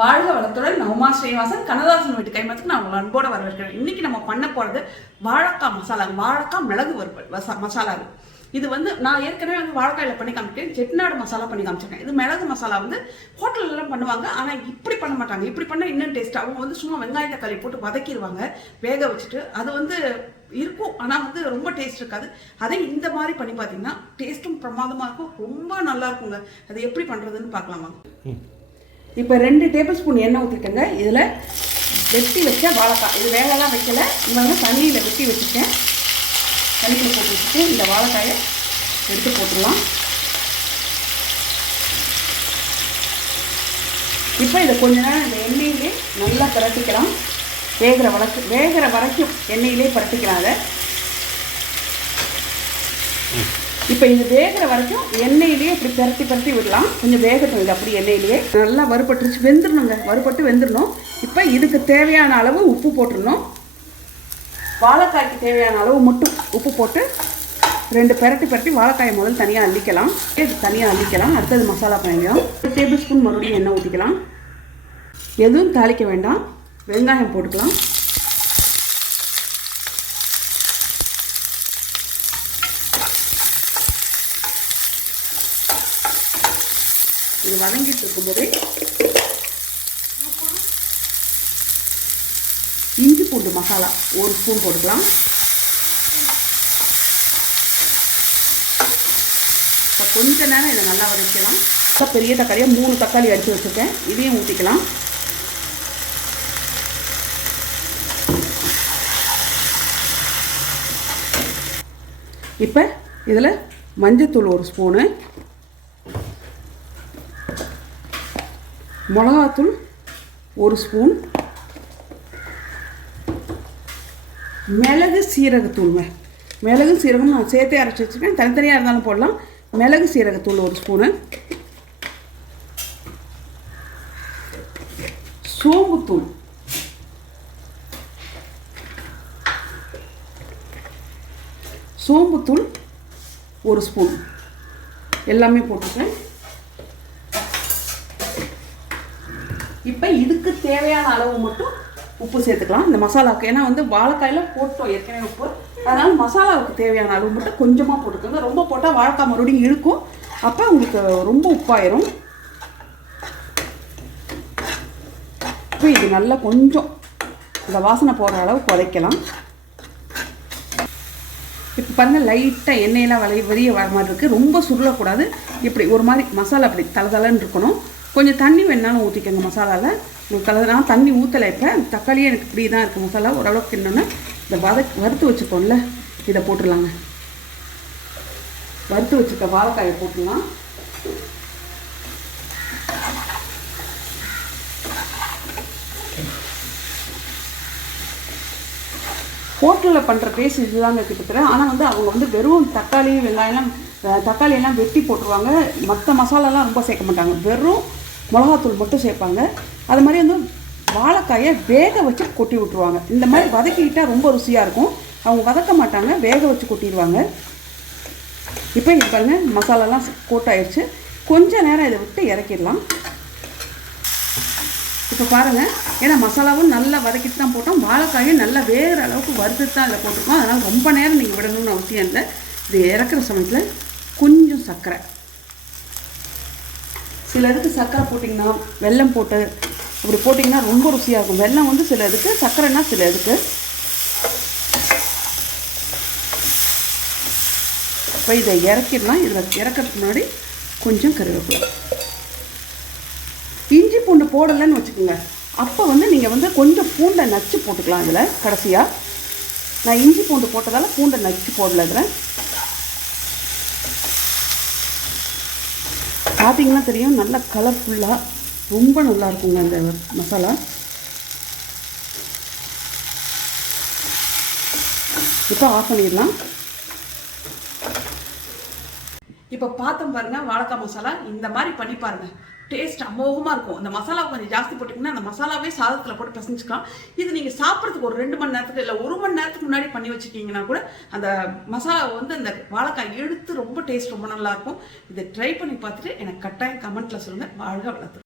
வாழ்க வளத்துடன். நவமா ஸ்ரீனிவாசன் கண்ணதாசன் வீட்டு கைமத்துக்கு நான் உங்களை அன்போட வரவேற்கிறேன். இன்னைக்கு நம்ம பண்ண போறது வாழைக்காய் மசாலா வாழைக்காய் மிளகு வறுவல் மசாலா இது. இது வந்து நான் ஏற்கனவே வந்து வாழைக்காயில பண்ணி காமிச்சிட்டேன் செட்டிநாடு மசாலா பண்ணி காமிச்சிருக்கேன். இது மிளகு மசாலா வந்து ஹோட்டல்லாம் பண்ணுவாங்க. ஆனால் இப்படி பண்ண மாட்டாங்க. இப்படி பண்ணால் இன்னும் டேஸ்ட் அவங்க வந்து சும்மா வெங்காய தக்காளி போட்டு வதக்கிடுவாங்க வேக வச்சுட்டு. அது வந்து இருக்கும். ஆனால் வந்து ரொம்ப டேஸ்ட் இருக்காது. அதே இந்த மாதிரி பண்ணி பார்த்தீங்கன்னா டேஸ்ட்டும் பிரமாதமாக இருக்கும். ரொம்ப நல்லா இருக்குங்க. அது எப்படி பண்ணுறதுன்னு பார்க்கலாம் வாங்க. இப்போ ரெண்டு டேபிள் ஸ்பூன் எண்ணெய் ஊற்றிக்கோங்க இதில் வெட்டி வச்ச வாழைக்காய். இது வேலைலாம் வைக்கல. இவங்க தண்ணியில் வெட்டி வச்சுருக்கேன். தண்ணியில் போட்டு வச்சுட்டு இந்த வாழைக்காயை எடுத்து போட்டுடலாம். இப்போ இதை கொஞ்ச நேரம் இந்த எண்ணெயிலே நல்லா பரட்டிக்கலாம். வேகிற வரைக்கும் வேகிற வரைக்கும் எண்ணெயிலே பரட்டிக்கலாம் அதை. இப்போ இது வேகிற வரைக்கும் எண்ணெயிலேயே இப்படி பரட்டி பரட்டி விடலாம். கொஞ்சம் வேகட்டும் இது அப்படி எண்ணெயிலேயே. நல்லா வறுபட்டுருச்சு. வெந்துடணுங்க. வறுபட்டு வெந்துடணும். இப்போ இதுக்கு தேவையான அளவு உப்பு போட்டுடணும். வாழைக்காய்க்கு தேவையான அளவு மட்டும் உப்பு போட்டு ரெண்டு பெரட்டி பெரட்டி வாழைக்காயை முதல் தனியாக அள்ளிக்கலாம். இது தனியாக அள்ளிக்கலாம். அடுத்தது மசாலா பண்ணிக்கலாம் ஒரு டேபிள் ஸ்பூன் மறுபடியும் எண்ணெய் ஊற்றிக்கலாம் எதுவும் தாளிக்க வேண்டாம். வெங்காயம் போட்டுக்கலாம். இது வதங்கிட்டு இருக்கும்போதே இஞ்சி பூண்டு மசாலா ஒரு ஸ்பூன் போட்டுக்கலாம். இப்போ கொஞ்ச நேரம் இதை நல்லா வதக்கலாம். இப்போ பெரிய தக்காளியாக மூணு தக்காளி அடித்து வச்சுருக்கேன். இதையும் ஊற்றிக்கலாம் இப்போ இதில் மஞ்சத்தூள் ஒரு ஸ்பூனு. மிளகாத்தூள் ஒரு ஸ்பூன். மிளகு சீரகத்தூளுங்க மிளகு சீரகம் நான் சேர்த்தே அரைச்சி வச்சுருக்கேன். தனித்தனியாக இருந்தாலும் போடலாம். மிளகு சீரகத்தூள் ஒரு ஸ்பூனு. சோம்புத்தூள். சோம்புத்தூள் ஒரு ஸ்பூன். எல்லாமே போட்டுருக்கேன். இப்போ இதுக்கு தேவையான அளவு மட்டும் உப்பு சேர்த்துக்கலாம். இந்த மசாலாவுக்கு ஏன்னா வந்து வாழைக்காயில் போட்டோம் ஏற்கனவே உப்பு. அதனால் மசாலாவுக்கு தேவையான அளவு மட்டும் கொஞ்சமாக போட்டுக்கோங்க. ரொம்ப போட்டால் வாழைக்காய் மறுபடியும் இழுக்கும். அப்போ உங்களுக்கு ரொம்ப உப்பாயிரும். இப்போ இது நல்லா கொஞ்சம் இந்த வாசனை போகிற அளவு குறைக்கலாம் இப்போ பாருங்கள் லைட்டாக எண்ணெயெல்லாம் வளைய வெளியே வர மாதிரி இருக்குது ரொம்ப சுருளக்கூடாது. இப்படி ஒரு மாதிரி மசாலா அப்படி தலதலன்னு இருக்கணும். கொஞ்சம் தண்ணி வேணாலும் ஊற்றிக்கோங்க மசாலாவில் உங்களுக்கு கலர் நான் தண்ணி ஊற்றலை இப்போ. தக்காளியே எனக்கு ஃப்ரீ தான் இருக்குது மசாலா. ஓரளவுக்கு என்னென்னா இந்த வத வறுத்து வச்சுக்கோம்ல இதை போட்டுடலாங்க. வறுத்து வச்சுக்க வாழைக்காயை போட்டுடலாம். ஹோட்டலில் பண்ணுற டேஸ்ட் இதுதாங்க கிட்டத்தட்ட. ஆனால் வந்து அவங்க வந்து வெறும் தக்காளி வெங்காயம்லாம் தக்காளியெல்லாம் வெட்டி போட்டுருவாங்க. மற்ற மசாலாலாம் ரொம்ப சேர்க்க மாட்டாங்க. வெறும் மிளகாத்தூள் மட்டும் சேர்ப்பாங்க. அது மாதிரி வந்து வாழைக்காயை வேக வச்சு கொட்டி விட்ருவாங்க இந்த மாதிரி வதக்கிக்கிட்டால் ரொம்ப ருசியாக இருக்கும். அவங்க வதக்க மாட்டாங்க வேக வச்சு கொட்டிடுவாங்க. இப்போ இது பாருங்கள் மசாலாலாம் கோட்டாயிடுச்சு கொஞ்சம் நேரம் இதை விட்டு இறக்கிடலாம். இப்போ பாருங்கள் ஏன்னா மசாலாவும் நல்லா வதக்கிட்டு தான் போட்டோம். வாழைக்காயும் நல்லா வேகிற அளவுக்கு வறுத்துட்டு தான் அதில் போட்டிருக்கோம். அதனால் ரொம்ப நேரம் நீங்கள் விடணும்னு அவசியம் இல்லை. இது இறக்குற சமயத்தில் கொஞ்சம் சர்க்கரை. சில இதுக்கு சர்க்கரை போட்டிங்கன்னா வெல்லம் போட்டு அப்படி போட்டிங்கன்னா ரொம்ப ருசியாக இருக்கும் வெல்லம் வந்து சில இதுக்கு சர்க்கரைனா சில இதுக்கு. இப்போ இதை இறக்கிடலாம். இதில் இறக்கிறதுக்கு முன்னாடி கொஞ்சம் கருவேப்பிலை. இஞ்சி பூண்டு போடலைன்னு வச்சுக்கோங்க. அப்போ வந்து நீங்கள் வந்து கொஞ்சம் பூண்டை நச்சு போட்டுக்கலாம் இதில் கடைசியாக நான் இஞ்சி பூண்டு போட்டதால் பூண்டை நச்சு போடல இதில். பார்த்தீங்கன்னா தெரியும். நல்ல கலர்ஃபுல்லாக ரொம்ப நல்லா இருக்குங்க அந்த மசாலா. இப்போ ஆஃப் பண்ணிடலாம். இப்போ பார்த்தோம் பாருங்க வாழைக்காய் மசாலா. இந்த மாதிரி பண்ணி பாருங்க. டேஸ்ட் அமோகமாக இருக்கும். அந்த மசாலா கொஞ்சம் ஜாஸ்தி போட்டிங்கன்னா அந்த மசாலாவே சாதத்தில் போட்டு பிசைஞ்சுக்கலாம். இது நீங்கள் சாப்பிட்றதுக்கு ஒரு ரெண்டு மணி நேரத்துக்கு இல்லை ஒரு மணி நேரத்துக்கு முன்னாடி பண்ணி வச்சுக்கிங்கன்னா கூட அந்த மசாலாவை வந்து அந்த வாழைக்காய் எடுத்து ரொம்ப டேஸ்ட் ரொம்ப நல்லா இருக்கும். இதை ட்ரை பண்ணி பார்த்துட்டு எனக்கு கட்டாயம் கமெண்ட்டில் சொல்லுங்கள் வாழ்க வளர்த்து